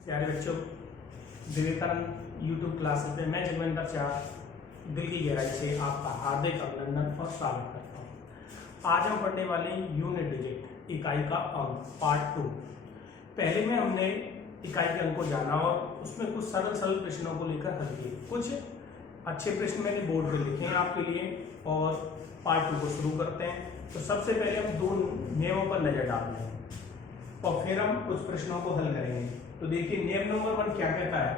प्यारे बच्चों, Vivekananda YouTube classes में मैं जगविंदर चार दिल की गहराई से आपका हार्दिक अभिनंदन और स्वागत करता हूँ। आज हम पढ़ने वाले यूनिट डिजिट इकाई का अंक पार्ट 2। पहले में हमने इकाई के अंक को जाना और उसमें कुछ सरल सरल प्रश्नों को लेकर हल किए। कुछ अच्छे प्रश्न मैंने बोर्ड पे लिखे हैं आपके लिए और पार्ट 2 को शुरू करते हैं। तो सबसे पहले हम दो नियमों पर नजर डालते हैं और फिर हम कुछ प्रश्नों को हल करेंगे। तो देखिए, नियम नंबर 1 क्या कहता है?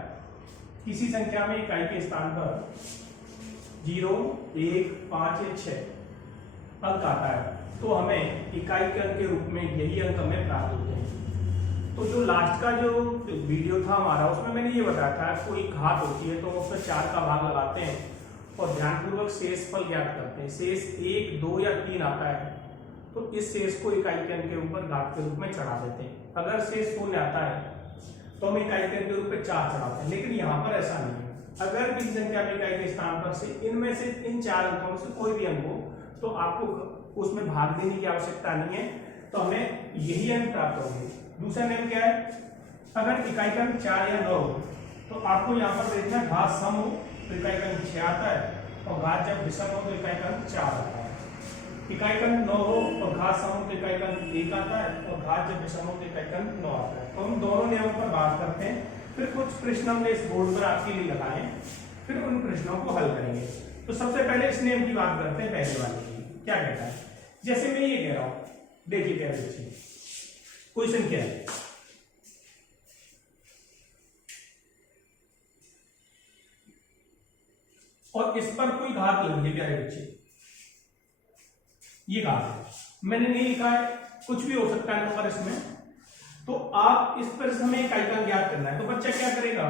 किसी संख्या में इकाई के स्थान पर 0, 1, 5 या 6 अंक आता है तो हमें इकाई के अंक के रूप में यही अंक हमें प्राप्त होते हैं। तो जो लास्ट का जो वीडियो था हमारा, उसमें मैंने ये बताया था कोई घात होती है तो उसमें 4 का भाग लगाते हैं और ध्यानपूर्वक शेष फल ज्ञात करते हैं। शेष 1, 2 या 3 आता है तो इस शेष को इकाई के अंक के ऊपर घात के रूप में चढ़ा देते हैं। अगर शेष 0 आता है तो हम इकाई के अंक के रूप में 4 चढ़ाते हैं। लेकिन यहाँ पर ऐसा नहीं है। अगर किसी संख्या में इकाई के स्थान पर से इनमें से इन 4 अंकों में से कोई भी अंक हो तो आपको उसमें भाग देने की आवश्यकता नहीं है, तो हमें यही अंक प्राप्त होंगे। दूसरा नियम क्या है? अगर इकाई का अंक 4 या 9 हो तो आपको यहाँ पर देखना है घात सम हो तो इकाई का अंक 6 आता है और घात जब विषम हो तो इकाई का अंक 4 आता है। इकाई का अंक 9 हो और घात सम हो तो इकाई का अंक 1 आता है और घात जब विषम हो तो इकाई का अंक 9 आता है। तो हम दोनों नियमों पर बात करते हैं, फिर कुछ प्रश्न हमने इस बोर्ड पर आपके लिए लगाए, फिर उन प्रश्नों को हल करेंगे। तो सबसे पहले इस नियम की बात करते हैं, पहले वाले की। क्या कहता है? जैसे मैं ये कह रहा हूं, देखिए क्या बच्चे, कोई संख्या है और इस पर कोई घात लगी है, प्यारे बच्चे, ये घात है। मैंने नहीं लिखा है, कुछ भी हो सकता है नंबर इसमें, तो आप इस पर हमें इकाई का ज्ञात करना है। तो बच्चा क्या करेगा?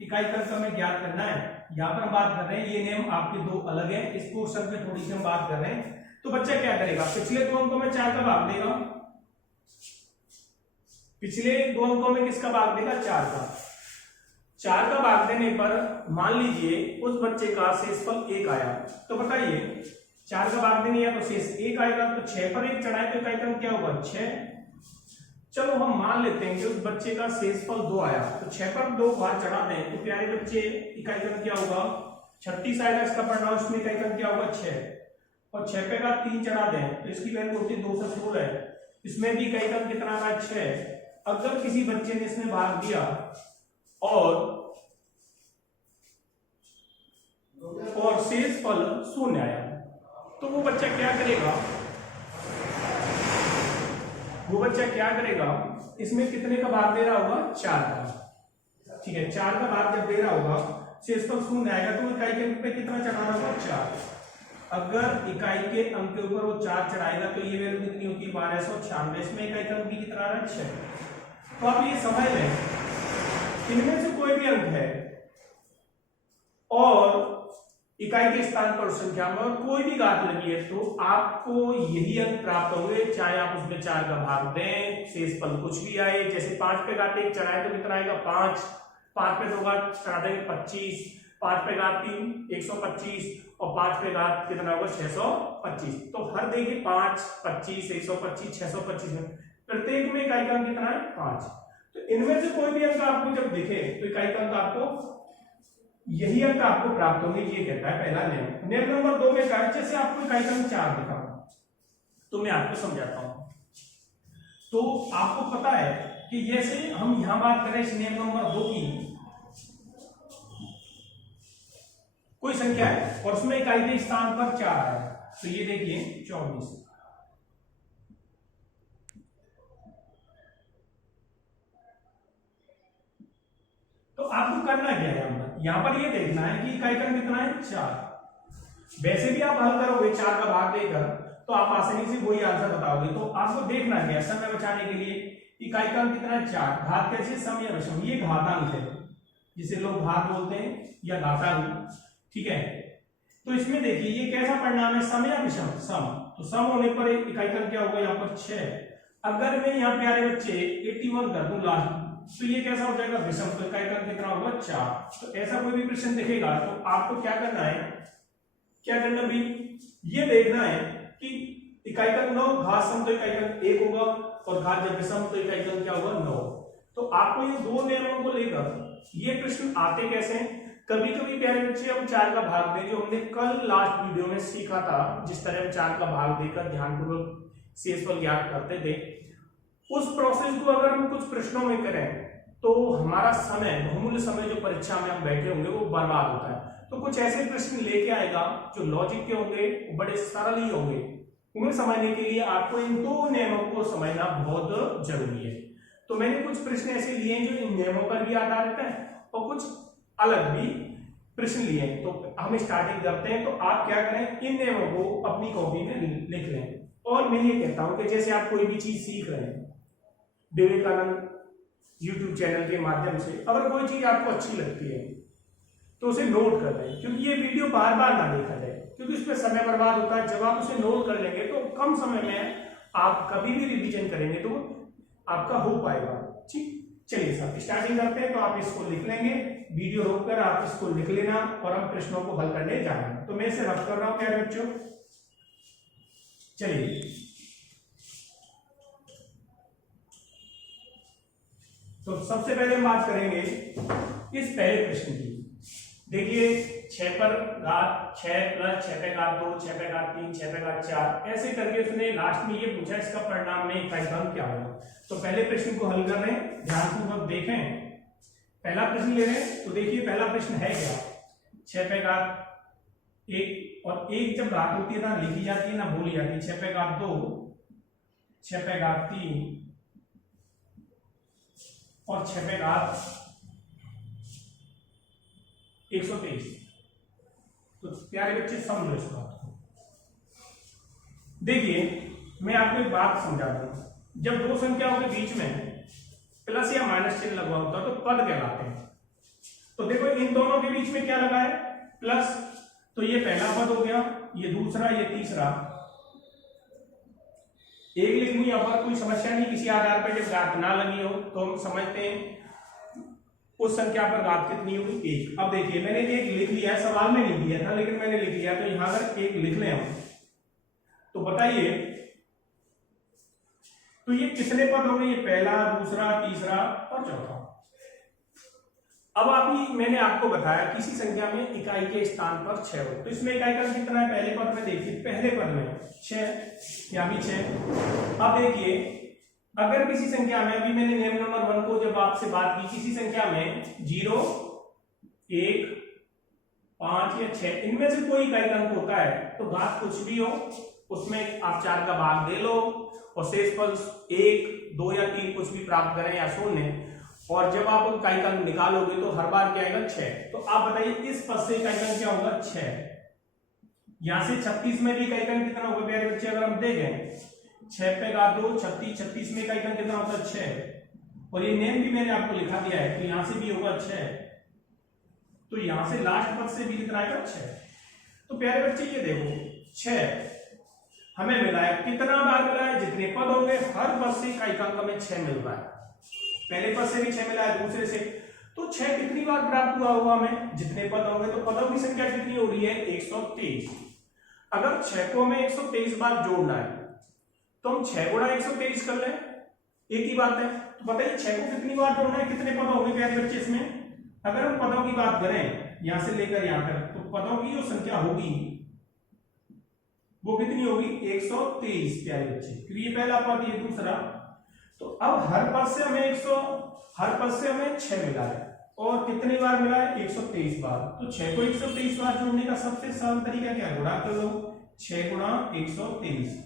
इकाई का हमें ज्ञात करना है। यहां पर हम बात कर रहे हैं, ये नियम आपके दो अलग है, इस पोर्शन में थोड़ी सी हम बात कर रहे हैं। तो बच्चा क्या करेगा? पिछले 2 अंकों में 4 का भाग देगा। पिछले 2 अंकों में किसका भाग देगा? 4 का। 4 का भाग देने पर मान लीजिए उस बच्चे का शेषफल 1 आया, तो बताइए 4 का भाग देने या तो शेष 1 आएगा, तो 6 पर 1 चढ़ाए तो इकाई का अंक क्या होगा? 6। चलो हम मान लेते हैं कि उस बच्चे का शेषफल 2 आया, तो 6 पर 2 बार चढ़ा दें तो प्यारे बच्चे इकाई का अंक क्या होगा? 36 आएगा। इसका परिणाम उसमें इकाई का अंक क्या होगा? 6। और 6 पे का 3 चढ़ा दें तो इसकी वैल्यू होती है 216 है। इसमें भी इकाई का अंक कितना आ रहा है? 6। अगर किसी बच्चे ने इसमें भाग दिया और शेषफल 0 आया तो वो बच्चा क्या करेगा? इसमें कितने का भाग दे रहा होगा? 4 का। ठीक है, 4 का भाग जब दे रहा होगा, शेषफल 0 आएगा तो इकाई के अंक पे कितना चढ़ाना होगा? 4। अगर इकाई के अंक के ऊपर वो 4 चढ़ाएगा तो ये वैल्यू कितनी होगी? 1296। इसमें इकाई का अंक भी कितना आ रहा है? 6। तो आप ये समझ लें, इनमें से कोई भी अंक है और इकाई के स्थान पर संख्या में और कोई भी घात लगी है तो आपको यही अंक प्राप्त होंगे, चाहे आप उसमें 4 का भाग दें, शेषफल कुछ भी आए। जैसे 5 पे घात 1 चढ़ाए तो कितना आएगा? 5। 5 पे 2 घात चढ़ा देंगे 25। 5 पे घात 3 125 और 5 पे घात कितना होगा? 625। तो हर देखिए 5, 25, 125, 625 में प्रत्येक में इकाई का अंक कितना है? 5। तो इनमें से कोई भी अंक आपको जब दिखे तो इकाई का अंक आपको यही अंक आपको प्राप्त होंगे, ये कहता है पहला नियम। नियम नंबर 2 में कहा, जैसे आपको इकाई का अंक 4 दिखा तो मैं आपको समझाता हूं। तो आपको पता है कि जैसे हम यहां बात करें इस नियम नंबर 2 की, कोई संख्या है और उसमें इकाई के स्थान पर 4 है, तो ये देखिए 24। तो आपको करना क्या है? यहां पर ये देखना है कि इकाई का अंक कितना है? 4। वैसे भी आप हल करोगे 4 का भाग देकर तो आप आसानी से वही आंसर बताओगे। तो आपको देखना क्या? समय बचाने के लिए इकाई का अंक कितना है? 4। घात कैसे? सम या विषम? ये घातांक है जिसे लोग घात बोलते हैं या घातांक। ठीक है, तो इसमें देखिए ये कैसा परिणाम है? सम या विषम? सम। तो सम होने पर इकाई का अंक क्या होगा? यहाँ पर 6। अगर मैं यहाँ प्यारे बच्चे 81 कर दूं लास्ट, तो ये कैसा हो जाएगा? विषम। तो इकाई का कितना होगा? 4। तो ऐसा कोई भी प्रश्न दिखेगा तो आपको क्या करना है? भी ये देखना है कि इकाई का 9 घात सम तो इकाई का 1 होगा और घात जब विषम तो इकाई का क्या होगा 9। तो आपको ये दो नियमों को लेकर ये प्रश्न आते कैसे हैं। कभी कभी प्यारे बच्चे हम 4 का भाग दें, जो हमने कल लास्ट वीडियो में सीखा था, जिस तरह हम 4 का भाग देकर ध्यानपूर्वक शेषफल ज्ञात करते थे, उस प्रोसेस को अगर हम कुछ प्रश्नों में करें तो हमारा समय, बहुमूल्य समय जो परीक्षा में हम बैठे होंगे वो बर्बाद होता है। तो कुछ ऐसे प्रश्न लेके आएगा जो लॉजिक के होंगे, बड़े सरल ही होंगे। उन्हें समझने के लिए आपको इन दो नियमों को समझना बहुत जरूरी है। तो मैंने कुछ प्रश्न ऐसे लिए हैं जो इन नियमों पर भी आधारित है और कुछ अलग भी प्रश्न लिए हैं। तो हम स्टार्टिंग करते हैं। तो आप क्या करें, इन नियमों को अपनी कॉपी में लिख लें। और मैं ये कहता हूं कि जैसे आप कोई भी चीज सीख रहे हैं विवेकानंद YouTube चैनल के माध्यम से, अगर कोई चीज आपको अच्छी लगती है तो उसे नोट कर लें, क्योंकि ये वीडियो बार बार ना देखा जाए, क्योंकि उस पर समय बर्बाद होता है। जब आप उसे नोट कर लेंगे तो कम समय में आप कभी भी रिवीजन करेंगे तो आपका हो पाएगा। ठीक, चलिए साहब स्टार्टिंग करते हैं। तो आप इसको लिख लेंगे, वीडियो रोककर आप इसको लिख लेना और हम प्रश्नों को हल करने जाएंगे। तो मैं इसे रब कर रहा हूं प्यारे बच्चों। चलिए, तो सबसे पहले हम बात करेंगे इस पहले प्रश्न की। देखिए 6 पर घात 6 प्लस 6 पे घात 2, 6 पे घात 3, 6 पे घात 4, ऐसे करके उसने लास्ट में ये पूछा इसका परिणाम में इकाई का क्या होगा। तो पहले प्रश्न को हल कर रहे हैं, ध्यानपूर्वक देखें। पहला प्रश्न ले रहे हैं। तो देखिए पहला प्रश्न है क्या, 6 पे घात 1, और 1 जब घात होती है ना लिखी जाती है ना बोली जाती है। 6 पे घात 2, 6 पे घात 3 और 6 पे घात 123। तो प्यारे बच्चे समझो इस बात को। देखिए मैं आपको एक बात समझा दूं, जब दो संख्याओं के बीच में प्लस या माइनस चिन्ह लगा होता है तो पद कहलाते हैं। तो देखो इन दोनों के बीच में क्या लगा है, प्लस। तो ये पहला पद हो गया, ये दूसरा, ये तीसरा। एक लिखूं यहाँ पर, कोई समस्या नहीं। किसी आधार पर जब घात ना लगी हो तो हम समझते हैं उस संख्या पर घात कितनी होगी, 1। अब देखिए मैंने एक लिख लिया है, सवाल में नहीं दिया था लेकिन मैंने लिख लिया। तो यहां अगर 1 लिख लें हम, तो बताइए तो ये कितने पद हो गए, ये पहला, दूसरा, तीसरा और चौथा। अब मैंने आपको बताया किसी संख्या में इकाई के स्थान पर 6 हो, तो इसमें इकाई का कितना है, पहले पद में देखिए, पहले पद में 6, यहाँ भी 6। अब देखिए अगर किसी संख्या में, अभी मैंने नियम नंबर 1 को जब आपसे बात की, किसी संख्या में 0, 1, 5 या 6 इनमें से कोई इकाई का अंक होता है तो घात कुछ भी हो उसमें आप 4 का भाग दे लो और शेषफल 1, 2 या 3 कुछ भी प्राप्त करें या शून्य, और जब आप इकाई का अंक निकालोगे तो हर बार क्या आएगा, 6। तो आप बताइए इस पद से इकाई का अंक क्या होगा, 6। यहां से 36 में भी इकाई का अंक कितना होगा प्यारे बच्चे, अगर हम देखें 6 पे घात 2, 36, 36 में इकाई का अंक कितना होता है, 6। और ये नेम भी मैंने आपको लिखा दिया है, तो यहां से भी होगा 6। तो यहां से लास्ट पद से भी कितना आएगा, 6। तो प्यारे बच्चे ये देखो 6 हमें मिला है, कितना बार मिला है, जितने पद होंगे हर पद से इकाई का अंक हमें 6 मिल रहा है। पहले पद से भी 6 मिला है, दूसरे से। तो 6 कितनी बार प्राप्त हुआ होगा हमें, जितने पद होंगे। तो पदों की संख्या कितनी हो रही है, 123। अगर 6 को हमें 123 बार जोड़ना है तो हम 6 गुणा 123 कर लें, एक ही बात है। तो बताइए 6 को कितनी बार जोड़ना है, कितने पद होंगे प्यारे बच्चे इसमें। अगर हम पदों की बात करें यहां से लेकर यहां तक, तो पदों की जो संख्या होगी वो कितनी होगी, 123 प्यारे बच्चे। फिर ये पहला पद, ये दूसरा। तो अब हर पद से हमें 6 मिला है, और कितनी बार मिला है, 123 बार। तो 6 को 123 बार जोड़ने का सबसे सरल तरीका क्या, गुणा कर लो, 6 गुणा 123।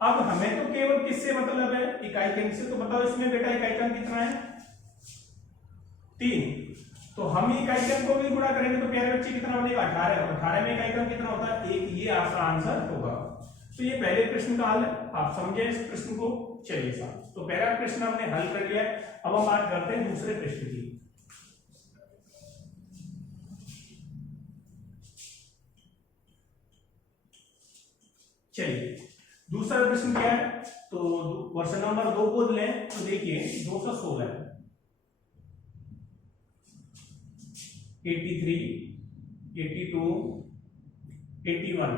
अब हमें तो केवल किससे मतलब है, इकाई के अंक से। तो बताओ इसमें बेटा इकाई का अंक कितना है, 3। तो हम इकाई के अंक को भी गुणा करेंगे तो प्यारे बच्चे कितना बनेगा, 18। 18 में इकाई का अंक कितना होता है, 1। ये आपका आंसर होगा। तो ये पहले प्रश्न का हल है, आप समझे इस प्रश्न को। चलिए साहब, तो पहला प्रश्न हमने हल कर लिया है। अब हम बात करते हैं दूसरे प्रश्न की। चलिए दूसरा प्रश्न क्या है, तो क्वेश्चन नंबर 2 को लें। तो देखिए 216, 83, 82, 81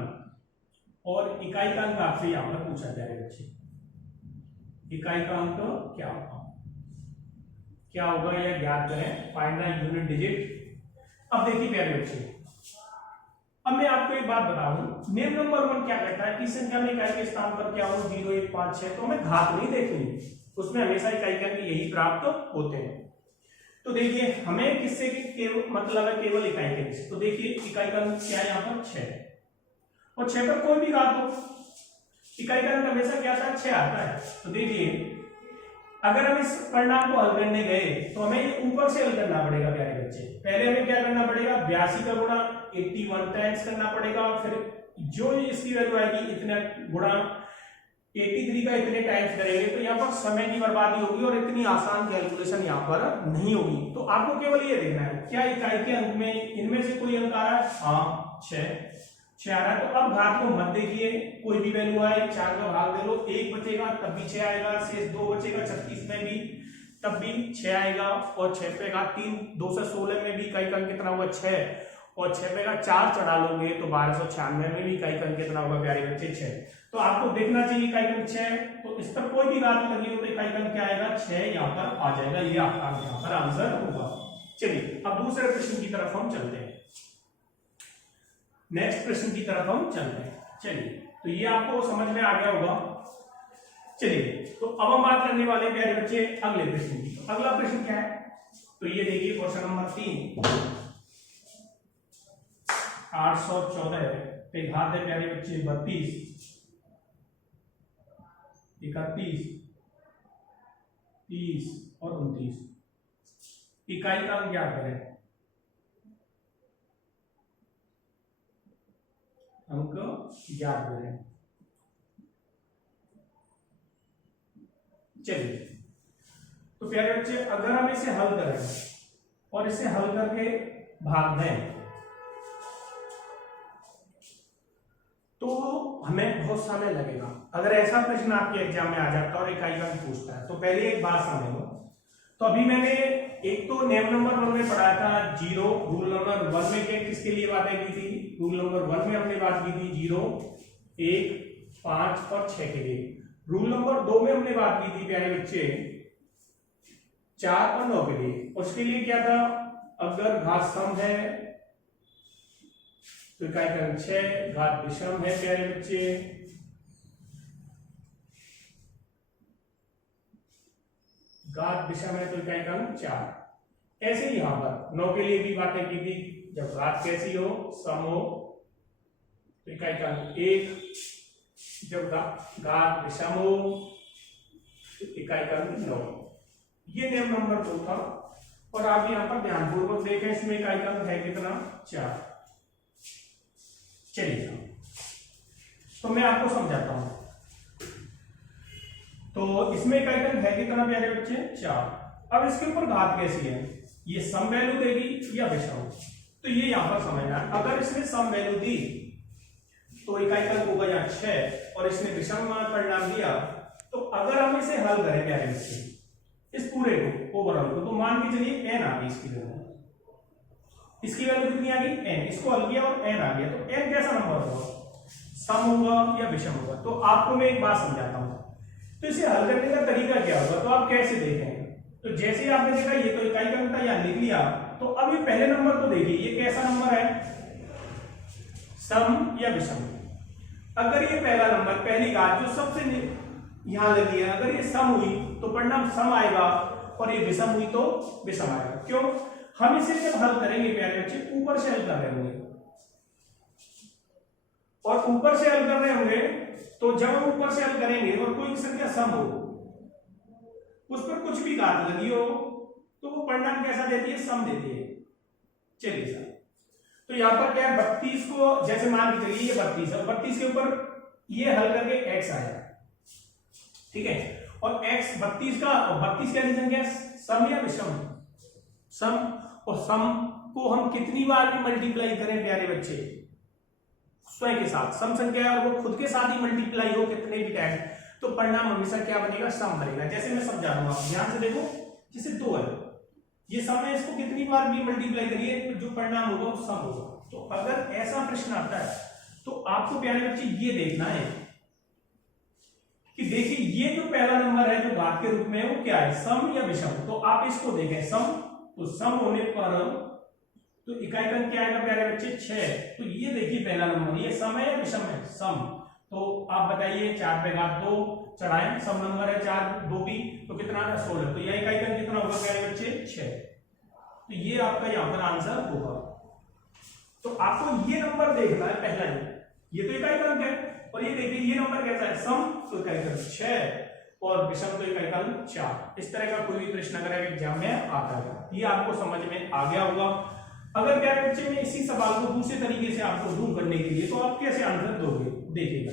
और इकाई का अंक आपसे यहां पर पूछा जाएगा बच्चे। इकाई का अंक क्या होगा, क्या होगा यह ज्ञात करें, फाइंड द यूनिट डिजिट। अब देखिए प्यारे बच्चे, अब मैं आपको एक बात बता दूं, नियम नंबर 1 क्या कहता है कि संख्या में इकाई के स्थान पर क्या हो 0 1 5 6, तो हमें घात नहीं देखनी, उसमें हमेशा इकाई के अंक यही प्राप्त होते हैं। तो देखिए हमें किससे मतलब है, केवल इकाई के से। तो देखिए इकाई का अंक क्या है यहाँ पर 6, और 6 पर कोई भी घात हो, इकाई का अंक हमेशा क्या आता है 6 आता है। तो देखिए अगर हम इस परिणाम को हल करने गए तो हमें ऊपर से हल करना पड़ेगा प्यारे बच्चे। पहले हमें क्या करना पड़ेगा, 82 का गुणा 81 टाइम्स करना पड़ेगा, फिर जो इसकी वैल्यू आएगी इतना गुणा 83 का इतने टाइम्स करेंगे, तो यहाँ पर समय की बर्बादी होगी और इतनी आसान कैलकुलेशन यहाँ पर नहीं होगी। तो आपको केवल ये देखना है क्या इकाई के अंक में इनमें से कोई अंक आ रहा है, हाँ 6 आ रहा है। तो अब घात को मत देखिए, कोई भी वैल्यू आए 4 का भाग दे लो, 1 बचेगा तब भी 6 आएगा, शेष 2 बचेगा 36 में भी तब भी 6 आएगा, और 6 पे घात 3 2 से 16 में भी इकाई का अंक कितना होगा 6, और 6 पे का 4 चढ़ा लोगे तो 1296 में भी इकाई का अंक कितना होगा प्यारे बच्चे 6। तो आपको देखना चाहिए इकाई का अंक 6, तो इस पर कोई भी घात लगी हो तो इकाई का अंक क्या आएगा 6 यहाँ पर आ जाएगा, ये आपका यहाँ पर आंसर होगा। चलिए अब दूसरे प्रश्न की तरफ हम चलते हैं, नेक्स्ट प्रश्न की तरफ हम चलते हैं। चलिए तो ये आपको समझ में आ गया होगा। चलिए तो अब हम बात करने वाले प्यारे बच्चे अगले प्रश्न की। तो अगला प्रश्न क्या है, तो ये देखिए क्वेश्चन नंबर 3, 814 पे घात है प्यारे बच्चे 32 31 30 और 29, इकाई का अंक ज्ञात करें, अंक ज्ञात करें। चलिए तो प्यारे बच्चे अगर हम इसे हल करें और इसे हल करके भाग दें तो हमें बहुत समय लगेगा। अगर ऐसा प्रश्न आपके एग्जाम में आ जाता है और इकाई का अंक पूछता है तो पहले एक बात समझ लो। तो अभी मैंने एक तो नियम नंबर 1 में पढ़ाया था 0, रूल नंबर 1 में किसके लिए बातें की थी, रूल नंबर 1 में हमने बात की थी 0 1 5 और 6 के लिए। रूल नंबर 2 में हमने बात की थी प्यारे बच्चे 4 और 9 के लिए। उसके लिए क्या था, अगर घात सम है तो इकाई का अंक 6, घात विषम है प्यारे बच्चे घात विषम है तो इकाई का अंक 4। ऐसे ही यहां पर 9 के लिए भी बातें की थी, जब घात कैसी हो सम हो तो इकाई का अंक 1, जब घात विषम हो तो इकाई का अंक 9। ये नियम नंबर 2 था। और आप यहां पर ध्यानपूर्वक देखें, इसमें इकाई का अंक है कितना 4। चलिए तो मैं आपको समझाता हूं। तो इसमें इकाई का अंक है कितना प्यारे बच्चे 4। अब इसके ऊपर घात कैसी है, ये सम वैल्यू देगी या विषम, तो ये यहां पर समझना। अगर इसने सम वैल्यू दी तो इकाई का अंक होगा यहाँ 6, और इसने विषम परिणाम दिया तो अगर हम इसे हल करें प्यारे बच्चे इस पूरे को ओवरऑल को, तो मान के चलिए n आ गई इसकी वैल्यू, इसकी वैल्यू कितनी आ गई n, इसको हल किया और n आ गया, तो n कैसा नंबर होगा, सम होगा या विषम होगा। तो आपको मैं एक बात समझाता हूं। तो इसे हल करने का तरीका क्या होगा, तो आप कैसे देखेंगे, तो जैसे ही आपने देखा ये तो इकाई का अंक था यहां लिख लिया, तो अब ये पहले नंबर को देखिए ये कैसा नंबर है, सम या विषम। अगर ये पहला नंबर पहली घात जो सबसे यहां लगी है, अगर ये सम हुई तो परिणाम सम आएगा, और ये विषम हुई तो विषम आएगा। क्यों, हम इसे जब हल करेंगे प्यारे बच्चे ऊपर से हल कर रहे होंगे, और ऊपर से हल कर रहे होंगे तो जब हम ऊपर से हल करेंगे और कोई संख्या सम हो उस पर कुछ भी घात लगी हो तो वो परिणाम कैसा देती है, सम देती है। चलिए सर, तो यहां पर क्या है 32 को जैसे मान के चलिए ये 32 है, 32 के ऊपर ये हल करके x आया, ठीक है, और x 32 का, और 32 क्या संख्या सम या विषम, सम, और सम को हम कितनी बार भी मल्टीप्लाई करें प्यारे बच्चे स्वयं के साथ, सम संख्या है और वो खुद के साथ ही मल्टीप्लाई हो कितने भी टाइम, तो परिणाम हमेशा क्या बनेगा, सम बनेगा। जैसे मैं समझा दूंगा, ध्यान से देखो, जैसे 2 है, ये सम है, इसको कितनी बार भी मल्टीप्लाई करिए तो जो परिणाम होगा वो सम होगा। तो अगर ऐसा प्रश्न आता है तो आपको प्यारे बच्चे ये देखना है कि देखिए ये जो पहला नंबर है जो घात के रूप में वो क्या है, सम या विषम। तो आप इसको देखें सम, तो सम होने पर तो इकाई क्रम क्या आएगा प्यारे बच्चे 6। तो ये देखिए पहला नंबर, ये सम है या विषम है, सम। तो आप बताइए 4 पे घात 2 चढ़ाएं, सम नंबर है 4 2 की, तो कितना है 16। तो यह इकाई क्रम कितना होगा प्यारे बच्चे 6। तो ये आपका यहाँ पर आंसर होगा। तो आपको ये नंबर देखना है पहला ही, ये तो इकाई क्रम है, और ये देखिए ये नंबर कैसा है, सम तो इकाई क्रम 6 और विषम तो इकाई क्रम 4। इस तरह का कोई भी प्रश्न अगर एग्जाम में आता है, ये आपको समझ में आ गया होगा। अगर प्यारे बच्चे में इसी सवाल को दूसरे तरीके से आपको दूर करने के लिए, तो आप कैसे आंसर दोगे, देखिएगा।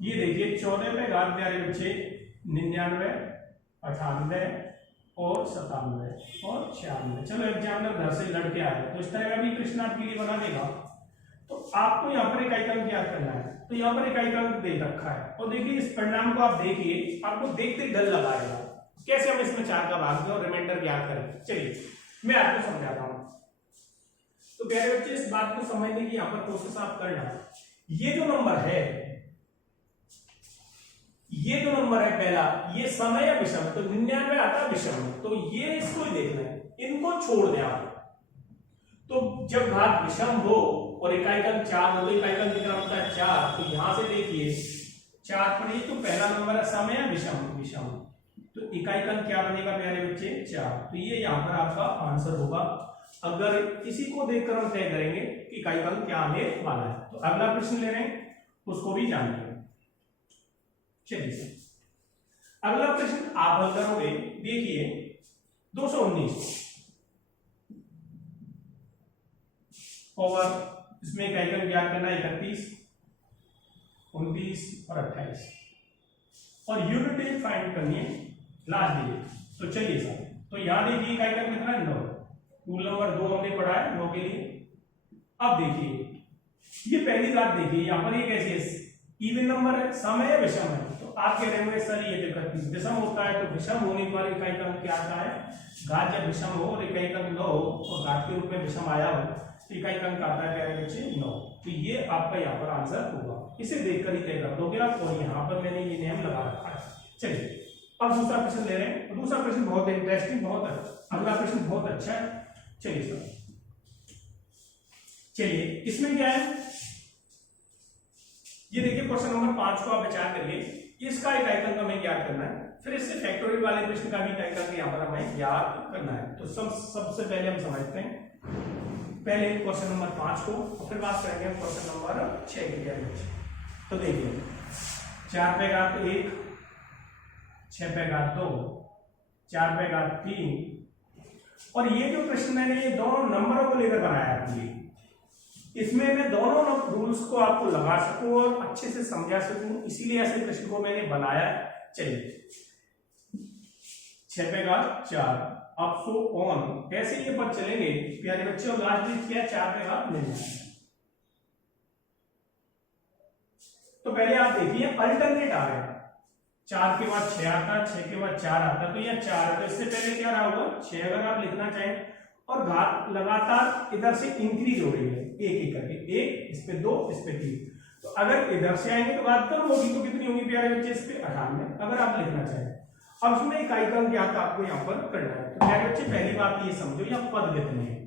ये देखिए 14 पे घात प्यारे बच्चे 99, 98 और 97 और 96। चलो एग्जामिनर घर से लड़के आए तो इस तरह का भी प्रश्न आपके लिए बना देगा। तो आपको यहाँ पर इकाई क्रम याद करना है, तो यहाँ पर इकाई क्रम दे रखा है, और देखिए इस परिणाम को आप देखिए, आपको देखते ही डर लगाएगा कैसे हम इसमें 4 का भाग दें और रिमाइंडर याद करें। चलिए मैं आपको समझाता हूं। तो प्यारे बच्चे इस बात को समझने की यहाँ पर कोशिश आप करना। ये जो नंबर है, ये जो नंबर है पहला, ये सम है या विषम, तो 99 आता विषम, तो ये इसको ही देखना है, इनको छोड़ दें आप। तो जब घात विषम हो और इकाई क्रम 4 हो, तो इकाई क्रम कितना होता है 4। तो यहां से देखिए 4 पर ये तो पहला नंबर है सम है विषम, विषम, तो इकाई क्रम क्या बनेगा प्यारे बच्चे 4। तो ये यहाँ पर आपका आंसर होगा। अगर इसी को देखकर हम तय करेंगे कि इकाई क्रम क्या आने वाला है। तो अगला प्रश्न ले रहे हैं, उसको भी जानिए। चलिए अगला प्रश्न आप हल करोगे, देखिए 219 और इसमें इकाई क्रम ज्ञात करना 31, 29 और 28 और यूनिट फाइंड करनी है लास्ट डिजिट। तो चलिए सर, तो यहां देखिए इकाई क्रम कितना है 9, रूल नंबर 2 हमने पढ़ा है 9 के लिए। अब देखिए ये पहली बात देखिए, यहाँ पर ये कैसे है, इवन नंबर है, सम है या विषम है। तो आप कह रहे होंगे सर ये 31 विषम होता है, तो विषम होने पर इकाई क्रम क्या आता है, घात जब विषम हो और इकाई क्रम 9 हो और घात के रूप में विषम आया हो, तो इकाई क्रम का आता है क्या बच्चे 9। तो ये आपका यहाँ पर आंसर होगा, इसे देखकर ही तय कर दोगे आप। और यहाँ पर मैंने ये नेम लगा रखा है। चलिए अब दूसरा प्रश्न ले रहे हैं। दूसरा प्रश्न बहुत इंटरेस्टिंग, बहुत अच्छा, अगला प्रश्न बहुत अच्छा है। चलिए सर, चलिए इसमें क्या है, ये देखिए क्वेश्चन नंबर 5 को आप विचार करिए, इसका इकाई क्रम हमें ज्ञात करना है, फिर इससे फैक्टोरियल वाले प्रश्न का भी इकाई क्रम यहाँ पर हमें ज्ञात करना है। तो सबसे पहले हम समझते हैं पहले क्वेश्चन नंबर 5 को, और फिर बात करेंगे क्वेश्चन नंबर 6 के बारे में। तो देखिए 4 पे घात 1, 6 पे घात 2, 4 पे घात 3, और ये जो प्रश्न मैंने ये दोनों नंबरों को लेकर बनाया है, इसमें मैं दोनों रूल्स को आपको लगा सकूं और अच्छे से समझा सकूं, इसीलिए ऐसे प्रश्न को मैंने बनाया। चलिए 6 पे घात 4, अब सो ऑन, ऐसे ये पद चलेंगे प्यारे बच्चे, और लास्ट डिजिट क्या है 4 पे घात 99। तो पहले आप देखिए अल्टरनेट आ रहा है, 4 के बाद 6 आता, 6 के बाद 4 आता, तो यह 4 है, तो इससे पहले क्या रहा होगा 6 अगर आप लिखना चाहें, और घात लगातार इधर से इंक्रीज हो रही है एक एक करके, 1 इस पे 2 इस पे 3। तो अगर इधर से आएंगे तो घात कम होगी, तो कितनी होगी प्यारे बच्चे इस पे 98 अगर आप लिखना चाहें। अब उसमें इकाई क्रम ज्ञात आपको यहाँ पर करना है। तो प्यारे बच्चे पहली बात ये समझो, यहाँ पद लिखने हैं,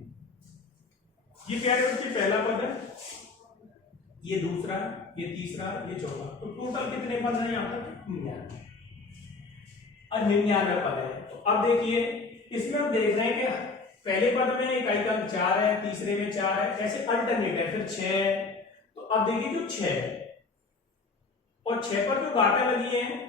ये प्यारे बच्चे पहला पद है, ये दूसरा है, ये तीसरा है, ये चौथा, तो टोटल कितने पद है यहाँ पर 99 और 99 पद है। तो अब देखिए इसमें हम देख रहे हैं कि पहले पद में इकाई क्रम 4 है, तीसरे में 4 है, ऐसे अल्टरनेट है, फिर 6 है। तो अब देखिए जो 6 है और 6 पर जो घातें लगी हैं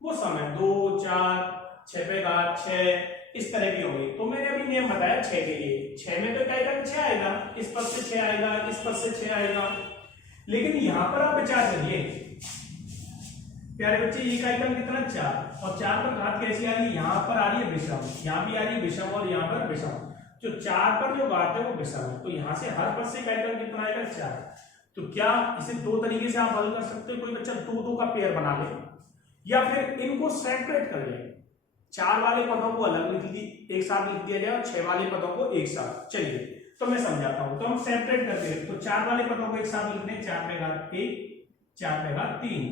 वो समय 2, 4, 6 पे घात 6 इस तरह की होगी। तो मैंने अभी नियम बताया 6 के लिए, 6 में तो इकाई क्रम 6 आएगा, इस पद से 6 आएगा, इस पद से 6 आएगा। लेकिन यहां पर आप विचार करिए प्यारे बच्चे, ये इकाई क्रम कितना 4, और 4 पर घात कैसी आ रही है, यहाँ पर आ रही है विषम, यहाँ भी आ रही है विषम और यहाँ पर विषम। जो 4 पर जो घात है वो विषम है, तो यहां से हर पद से इकाई क्रम कितना आएगा 4। तो क्या इसे दो तरीके से आप हल कर सकते हो, कोई बच्चा 2-2 का पेयर बना ले, या फिर इनको सेपरेट कर ले, 4 वाले पदों को अलग लिख दी, एक साथ लिख दिया जाए, और 6 वाले पदों को एक साथ। चलिए तो मैं समझाता हूं, तो हम सेपरेट करते हैं। तो 4 वाले पदों को एक साथ लिखते हैं, 4 पे घात 1, 4 पे घात 3,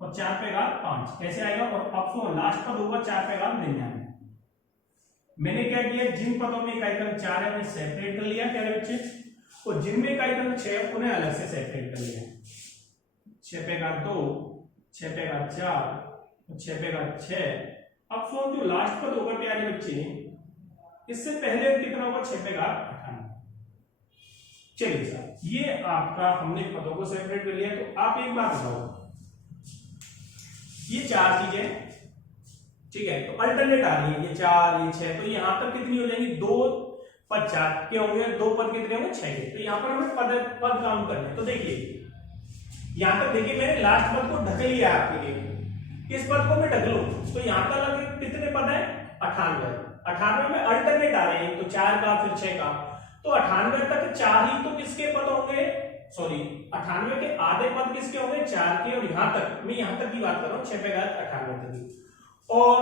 और 4 पे घात 5 कैसे आएगा, और अब लास्ट पद होगा 4 पे घात 99। मैंने क्या किया, जिन पदों में इकाई क्रम 4 है उन्हें सेपरेट कर लिया प्यारे बच्चे, और जिनमें इकाई क्रम 6 उन्हें अलग से सेपरेट कर लिया। 6 पे घात 2, 6 पे घात 4, 6 पे घात 6। अब जो लास्ट पद होगा प्यारे बच्चे, इससे पहले कितना होगा, 6 पे घात 98। चलिए सर, ये आपका हमने पदों को सेपरेट कर लिया। तो आप एक बात बताओ, ये 4 चीजें ठीक है, तो अल्टरनेट आ रही है, ये 4 ये 6, तो यहां तक कितनी हो जाएंगी, 2 पद 4 के होंगे, 2 पद कितने होंगे, 6 के। तो यहां पर हमें पद काउंट करना है। तो देखिए यहां तक देखिए मैंने लास्ट पद को ढक लिया आपके लिए, इस पद को मैं ढक लूं तो यहां तक कितने पद है, 98। 98 में अल्टरनेट आ रहे हैं, तो 4 का फिर 6 का, तो 98 तक 4 ही तो किसके पद होंगे, सॉरी 98 के आधे पद किसके होंगे, 4 के। और यहां तक मैं यहां तक की बात कर रहा हूं, 6 पे घात 98 तक की, और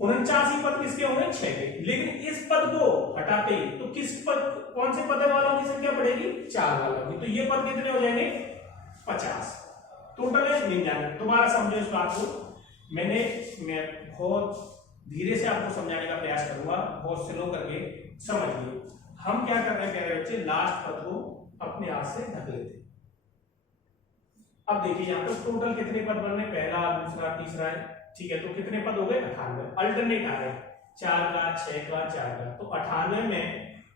49 पद किसके होंगे, 6 के। लेकिन इस पद को हटाते ही तो किस पद, कौन से पद वालों की संख्या बढ़ेगी, 4 वालों की। तो ये पद कितने हो जाएंगे, 50। टोटल है 99। दोबारा समझो इस बात को, मैं बहुत धीरे से आपको समझाने का प्रयास करूंगा, बहुत स्लो करके समझिए। हम क्या कर रहे हैं प्यारे बच्चे, लास्ट पद को अपने हाथ से ढक लेते हैं। अब देखिए यहाँ पर टोटल कितने पद बन रहे, पहला दूसरा तीसरा है, ठीक है। तो कितने पद हो गए, 98। अल्टरनेट आ रहे, 4 का 6 का 4 का, तो 98 में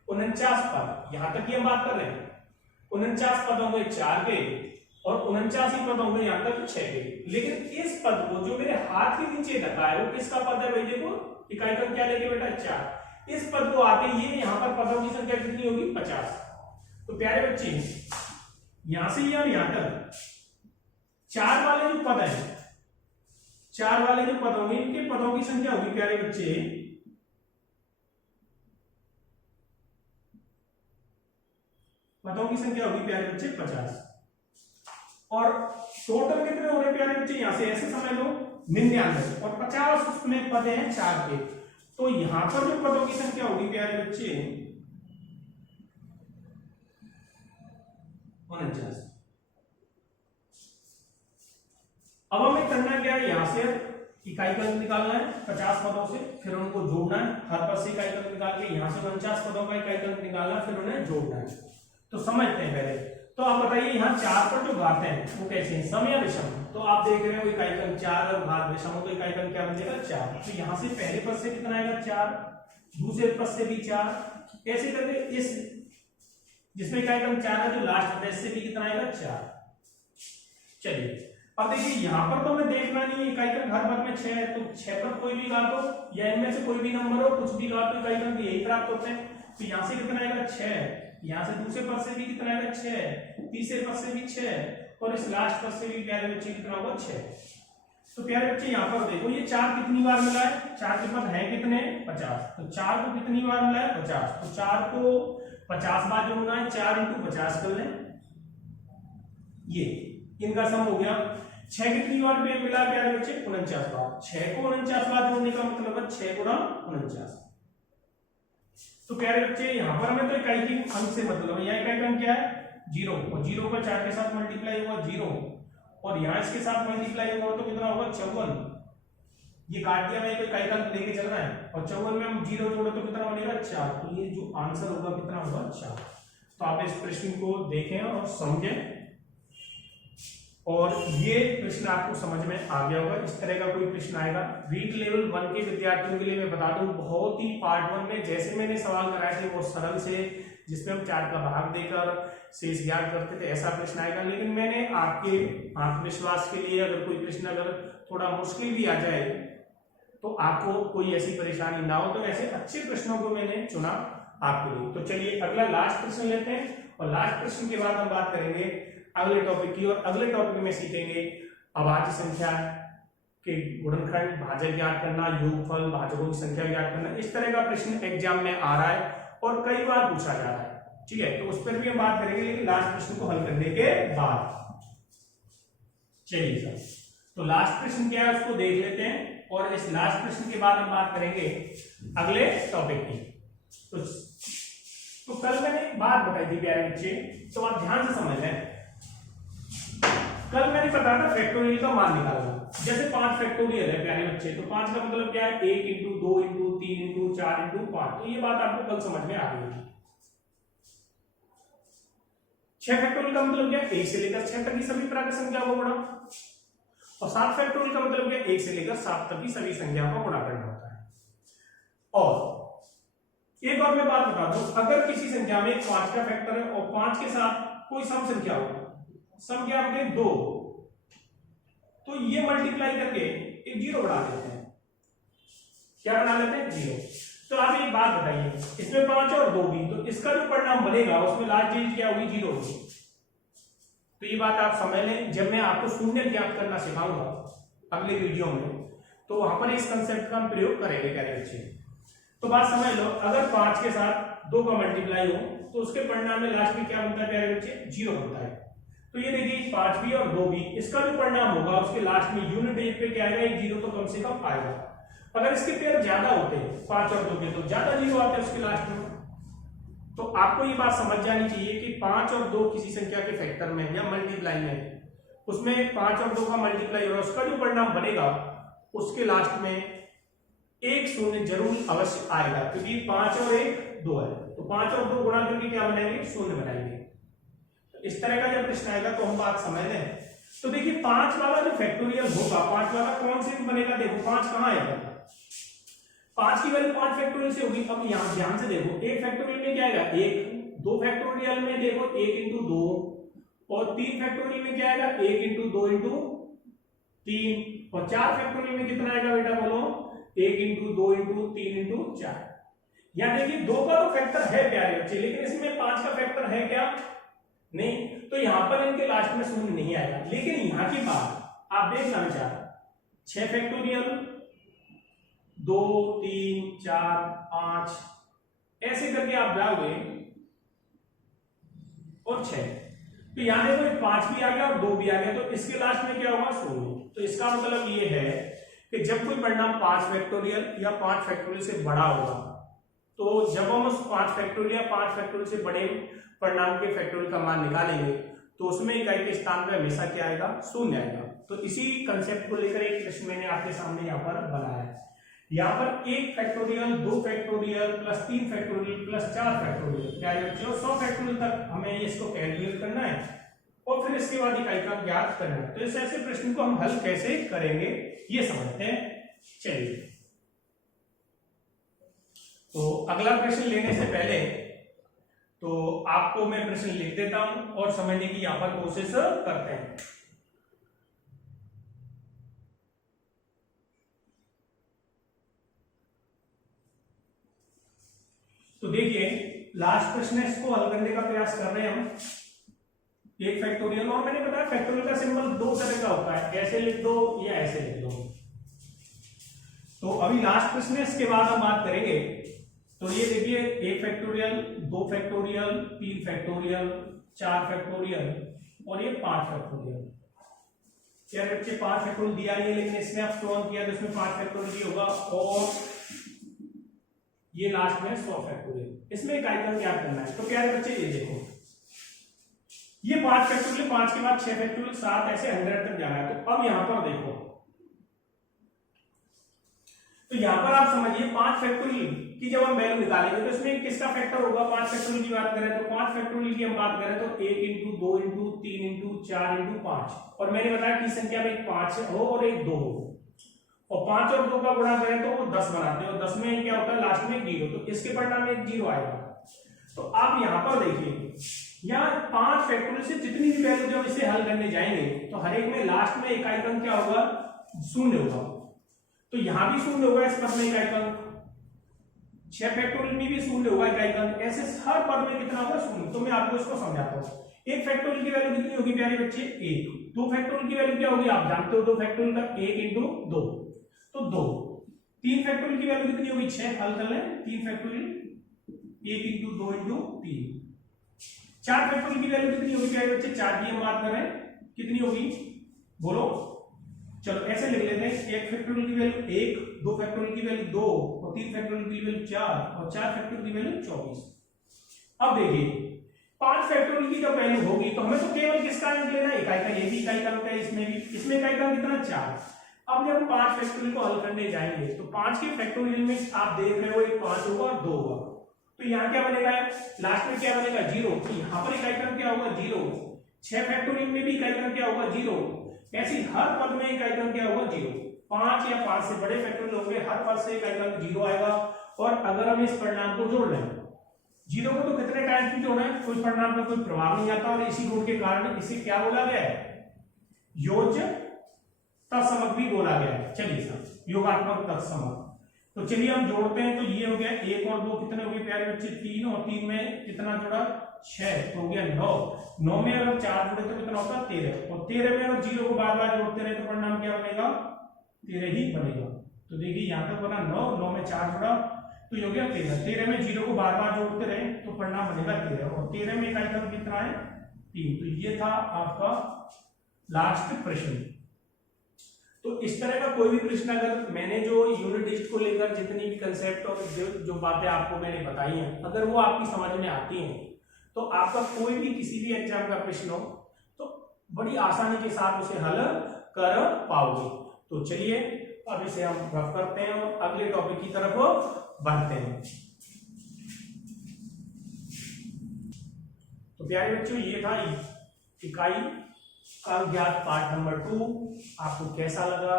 49 पद, यहां तक की हम बात कर रहे हैं, 49 पद होंगे 4 के, और 49 पद होंगे यहाँ तक 6 के। लेकिन इस पद को जो मेरे हाथ के नीचे ढका है वो किसका पद है भाई, देखो इकाई क्रम क्या लेके बेटा, 4। इस पद को आते ये यहाँ पर पदों की संख्या कितनी होगी, 50। तो प्यारे बच्चे यहां से और यहां तक 4 वाले जो पद है, 4 वाले जो पद होंगे, इनके पदों की संख्या होगी प्यारे बच्चे, पदों की संख्या होगी प्यारे बच्चे 50। और टोटल कितने हो रहे प्यारे बच्चे, यहां से ऐसे समझ लो 99, और 50 उसमें पद हैं 4 के। तो यहां पर जो पदों की संख्या होगी प्यारे बच्चे 49। अब हमें करना क्या है, यहां से इकाई क्रम निकालना है 50 पदों से, फिर उनको जोड़ना है, हर पद से इकाई क्रम निकाल के यहां से 49 पदों का इकाई क्रम निकालना, फिर उन्हें जोड़ना है। तो समझते हैं पहले। तो आप बताइए यहाँ 4 पर जो घात है वो कैसे हैं, सम या विषम। तो आप देख रहे हो इकाई क्रम 4 और घात विषम हो, तो इकाई क्रम क्या बन जाएगा, 4। तो यहाँ से पहले पद से कितना आएगा, 4, दूसरे पद से भी 4, कैसे करके इस जिसमें इकाई क्रम 4 है, जो लास्ट पद से भी कितना आएगा, 4। चलिए अब देखिए यहाँ पर तो हमें देखना नहीं है, इकाई क्रम हर पद में 6 है, तो 6 पर कोई भी घात हो या इनमें से कोई भी नंबर हो, कुछ भी घात हो, इकाई क्रम यही प्राप्त होते हैं। तो यहाँ से कितना आएगा, 6, यहां से दूसरे पद से भी कितना आएगा, 6, तीसरे पद से भी 6, और इस लास्ट पद से भी प्यारे बच्चे कितना होगा, 6। तो प्यारे बच्चे यहाँ पर देखो ये 4 कितनी बार मिला है, 4 के पद है कितने, 50। तो 4 को कितनी बार मिला है, 50। तो 4 को 50 बार जोड़ना है, 4 × 50 कर लें, ये इनका सम हो गया। 6 कितनी बार पे मिला है प्यारे बच्चे, 49 बार। 6 को 49 बार जोड़ने का मतलब है 6 × 49। तो प्यारे बच्चे यहाँ पर हमें तो इकाई के अंक से मतलब है, यहाँ इकाई का अंक क्या है, 0, और 0 का 4 के साथ मल्टीप्लाई होगा 0, और यहाँ इसके साथ मल्टीप्लाई होगा तो कितना होगा, 54। ये काट दिया, मैं तो इकाई का अंक लेके चल रहा है, और 54 में हम 0 जोड़े तो कितना बनेगा, 4। तो ये जो आंसर होगा कितना होगा, 4। तो आप इस प्रश्न को देखें और समझें, और ये प्रश्न आपको समझ में आ गया होगा। इस तरह का कोई प्रश्न आएगा रीट लेवल 1 के विद्यार्थियों के लिए, मैं बता दूं बहुत ही पार्ट 1 में जैसे मैंने सवाल कराए थे वो सरल से, जिसमें हम 4 का भाग देकर शेष ज्ञात करते थे, ऐसा प्रश्न आएगा। लेकिन मैंने आपके आत्मविश्वास के लिए अगर कोई प्रश्न अगर थोड़ा मुश्किल भी आ जाए तो आपको कोई ऐसी परेशानी ना हो, तो ऐसे अच्छे प्रश्नों को मैंने चुना आपके लिए। तो चलिए अगला लास्ट प्रश्न लेते हैं, और लास्ट प्रश्न के बाद हम बात करेंगे अगले टॉपिक की, और अगले टॉपिक में सीखेंगे अभाज्य संख्या के गुणनखंड, भाजक ज्ञात करना, योगफल, भाजकों की संख्या ज्ञात करना। इस तरह का प्रश्न एग्जाम में आ रहा है और कई बार पूछा जा रहा है, ठीक है। तो उस पर भी हम बात करेंगे, लेकिन लास्ट प्रश्न को हल करने के बाद। चलिए सर, तो लास्ट प्रश्न क्या है उसको देख लेते हैं, और इस लास्ट प्रश्न के बाद हम बात करेंगे अगले टॉपिक की। तो कल मैंने एक बात बताई थी प्यारे बच्चे, तो आप ध्यान से समझ लें। कल मैंने बताया था फैक्टोरियल का मान निकालना। जैसे 5 फैक्टोरियल है प्यारे बच्चे, तो 5 का मतलब क्या है, 1 इंटू 2 इंटू 3 इंटू 4 इंटू 5। तो ये बात आपको कल समझ में आ गई। 6 फैक्टोरियल का मतलब क्या है, 1 से लेकर 6 तक की सभी तरह की संख्या को गुणा। और 7 फैक्टोरियल का मतलब क्या है, 1 से लेकर 7 तक की सभी संख्या को गुणा करना होता है। और एक और मैं बात बता दूं, अगर किसी संख्या में 5 का फैक्टर है और 5 के साथ कोई सम संख्या हो, सम क्या होते हैं 2, तो ये मल्टीप्लाई करके एक 0 बना देते हैं। क्या बना लेते हैं, 0। तो आप एक बात बताइए, इसमें 5 और 2 भी, तो इसका जो परिणाम बनेगा उसमें लास्ट डिजिट क्या होगी, 0 होगी। तो ये बात आप समझ लें। जब मैं आपको शून्य ज्ञात करना सिखाऊंगा अगले वीडियो में, तो वहां पर इस कंसेप्ट का हम प्रयोग करेंगे प्यारे बच्चे। तो बात समझ लो, अगर 5 के साथ 2 का मल्टीप्लाई हो तो उसके परिणाम में लास्ट में क्या बनता है प्यारे बच्चे, 0 बनता है। तो ये देखिए 5 भी और 2 भी, इसका जो परिणाम होगा उसके लास्ट में यूनिट डिजिट पे क्या आएगा, एक 0 तो कम से कम आएगा। अगर इसके पेयर ज्यादा होते हैं 5 और 2 के, तो ज्यादा 0 आते हैं उसके लास्ट में। तो आपको ये बात समझ जानी चाहिए कि 5 और 2 किसी संख्या के फैक्टर में या मल्टीप्लाई में, उसमें 5 और 2 का मल्टीप्लाई हो, उसका जो परिणाम बनेगा उसके लास्ट में एक शून्य जरूर अवश्य आएगा, क्योंकि 5 और 1 2 है। तो 5 और 2 गुणा करके क्या बनाएंगे, शून्य बनाएंगे। तो इस तरह का जब प्रश्न आएगा तो हम बात समझ लें। तो देखिए 5 वाला जो फैक्टोरियल होगा, 5 वाला कौन से बनेगा, देखो 5 कहां आएगा, 5 की वैल्यू 5 फैक्टोरियल से होगी। अब यहां ध्यान से देखो, 1 फैक्टोरियल में क्या आएगा 1, 2 फैक्टोरियल में देखो 1 इंटू 2, और 3 फैक्टोरियल में क्या आएगा 1 इंटू 2 इंटू 3, और 4 फैक्टोरियल में कितना आएगा बेटा बोलो, 1 इंटू 2 इंटू 3 इंटू 4। यहां देखिए 2 का तो फैक्टर है प्यारे बच्चे, लेकिन इसमें 5 का फैक्टर है क्या, नहीं। तो यहां पर इनके लास्ट में शून्य नहीं आएगा। लेकिन यहां की बात आप देखना चाह, 6 फैक्टोरियल 2 3 4 5 ऐसे करके आप जाओगे और 6, तो यहां देखो 5 भी आ गया और 2 भी आ गया, तो इसके लास्ट में क्या होगा, शून्य। तो इसका मतलब ये है कि जब कोई परिणाम 5 फैक्टोरियल या 5 फैक्टोरियल से बड़ा होगा, तो जब हम उस 5 फैक्टोरियल या 5 फैक्टोरियल से बड़े परिणाम के फैक्टोरियल का मान निकालेंगे, तो उसमें इकाई के स्थान पर हमेशा क्या आएगा, शून्य आएगा। तो इसी कंसेप्ट को लेकर एक प्रश्न मैंने आपके सामने यहाँ पर बनाया है। यहाँ पर 1 factorial 2 factorial plus 3 factorial plus 4 factorial क्या है बच्चों, 100 फैक्टोरियल तक हमें इसको कैलकुलेट करना है और फिर इसके बाद इकाई का ज्ञात करना है। तो इस ऐसे प्रश्न को हम हल कैसे करेंगे ये समझते हैं। चलिए, तो अगला प्रश्न लेने से पहले तो आपको मैं प्रश्न लिख देता हूं और समझने की यहां पर कोशिश करते हैं। तो देखिए लास्ट प्रश्न है, इसको हल करने का प्रयास कर रहे हैं हम। 1 फैक्टोरियल, और मैंने बताया फैक्टोरियल का सिंबल 2 तरह का होता है, ऐसे लिख दो या ऐसे लिख दो। तो अभी लास्ट प्रश्न है, इसके बाद हम बात करेंगे। तो ये देखिए 1 फैक्टोरियल 2 फैक्टोरियल 3 फैक्टोरियल 4 फैक्टोरियल और ये 5 फैक्टोरियल। क्या बच्चे 5 फैक्टोरियल दिया नहीं है, लेकिन इसमें आप स्टोन किया तो इसमें 5 फैक्टोरियल होगा, और ये लास्ट में 100 फैक्टोरियल। इसमें एक आइकन क्या करना है, तो प्यारे बच्चे ये देखो, ये 5 फैक्टोरियल, 5 के बाद 6 फैक्टोरियल 7 ऐसे 100 तक जाना है। तो अब यहां पर देखो, तो यहां पर आप समझिए 5 फैक्टोरियल की जब हम वैल्यू निकालेंगे तो इसमें किसका फैक्टर होगा, 5 फैक्टोरियल की बात करें तो 5 फैक्टोरियल की हम बात करें तो 1 इंटू 2 इंटू 3 इंटू 4 इंटू 5, और मैंने बताया कि संख्या में एक 5 हो और एक 2 हो, और 5 और 2 का गुणा करें तो वो 10 बनाते हैं, और 10 में क्या होता है लास्ट में 0, तो इसके परिणाम में 0 आएगा। तो आप यहां पर देखिए, यहाँ 5 फैक्टोरियल से जितनी भी वैल्यू जब इसे हल करने जाएंगे तो हर एक में लास्ट में एक आइकन क्या होगा, शून्य होगा। तो यहां भी शून्य होगा, इस पद में एक आइकन, 6 फैक्टोरियल में भी शून्य होगा एक आइकन, ऐसे हर पद में कितना होगा, शून्य। तो मैं आपको इसको समझाता हूँ। 1 फैक्टोरियल की वैल्यू कितनी होगी प्यारे बच्चे, 1। 2 फैक्टोरियल की वैल्यू क्या होगी, आप जानते हो 2 फैक्टोरियल का 1 इंटू 2, तो 2। 3 फैक्टोरियल की वैल्यू कितनी होगी, 6, हल कर लें। 3 फैक्टोरियल 1 इंटू 2 इंटू 3। 4 फैक्टोरियल की वैल्यू कितनी होगी प्यारे बच्चे, 4 की हम बात करें कितनी होगी, बोलो। चलो ऐसे लिख लेते हैं, 1 फैक्टोरियल की वैल्यू 1, 2 फैक्टोरियल की वैल्यू 2, और 3 फैक्टोरियल की वैल्यू 4, और 4 फैक्टोरियल की वैल्यू 24। अब देखिए 5 फैक्टोरियल की जब वैल्यू होगी तो हमें तो केवल किसका अंक लेना है, इकाई का। ये भी इकाई का अंक है, इसमें भी, इसमें इकाई का कितना 4। अब जब 5 फैक्टोरियल को हल करने जाएंगे तो 5 के फैक्टोरियल में आप देख रहे हो एक 5 होगा और 2 होगा, तो यहाँ क्या बनेगा, लास्ट में क्या बनेगा 0, तो यहाँ पर इकाई का क्या होगा 0। 6 फैक्टोरियल में भी इकाई का क्या होगा 0, ऐसे हर पद में इकाई का क्या होगा 0। 5 या 5 से बड़े फैक्टोरियल होंगे, हर पद से इकाई का 0 आएगा। और अगर हम इस परिणाम को जोड़ लें, 0 को तो कितने टाइम्स भी जोड़े कोई परिणाम में कोई प्रभाव नहीं आता, और इसी गुण के कारण इसे क्या बोला गया है, योज्य तत्समक भी बोला गया है। चलिए सर, योगात्मक तत्समक। तो चलिए हम जोड़ते हैं, तो ये हो गया 1 और 2 कितने हो गए प्यारे बच्चे 3, और 3 में कितना जुड़ा 6, तो हो गया 9। 9 में अगर 4 जुड़े तो कितना होता 13, और 13 में अगर 0 को बार बार जोड़ते रहे तो परिणाम क्या बनेगा 13 ही बनेगा। तो देखिए यहाँ तक बना 9, 9 में 4 जुड़ा तो ये हो गया 13। 13 में 0 को बार बार जोड़ते रहे तो परिणाम बनेगा 13, और 13 में इकाई का कितना है 3। तो ये था आपका लास्ट प्रश्न। तो इस तरह का कोई भी प्रश्न अगर मैंने जो यूनिट डिजिट को लेकर जितनी भी कंसेप्ट और जो बातें आपको मैंने बताई हैं, अगर वो आपकी समझ में आती हैं तो आपका कोई भी किसी भी एग्जाम का प्रश्न हो तो बड़ी आसानी के साथ उसे हल कर पाओगे। तो चलिए अब इसे हम रफ करते हैं और अगले टॉपिक की तरफ बढ़ते हैं। तो प्यारे बच्चों, ये था इकाई अज्ञात पार्ट नंबर 2। आपको कैसा लगा?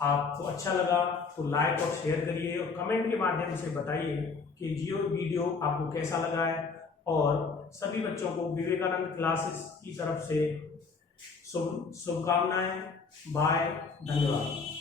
आपको अच्छा लगा तो लाइक और शेयर करिए, और कमेंट के माध्यम से बताइए कि ये वीडियो आपको कैसा लगा है। और सभी बच्चों को विवेकानंद क्लासेस की तरफ से शुभकामनाएं। बाय, धन्यवाद।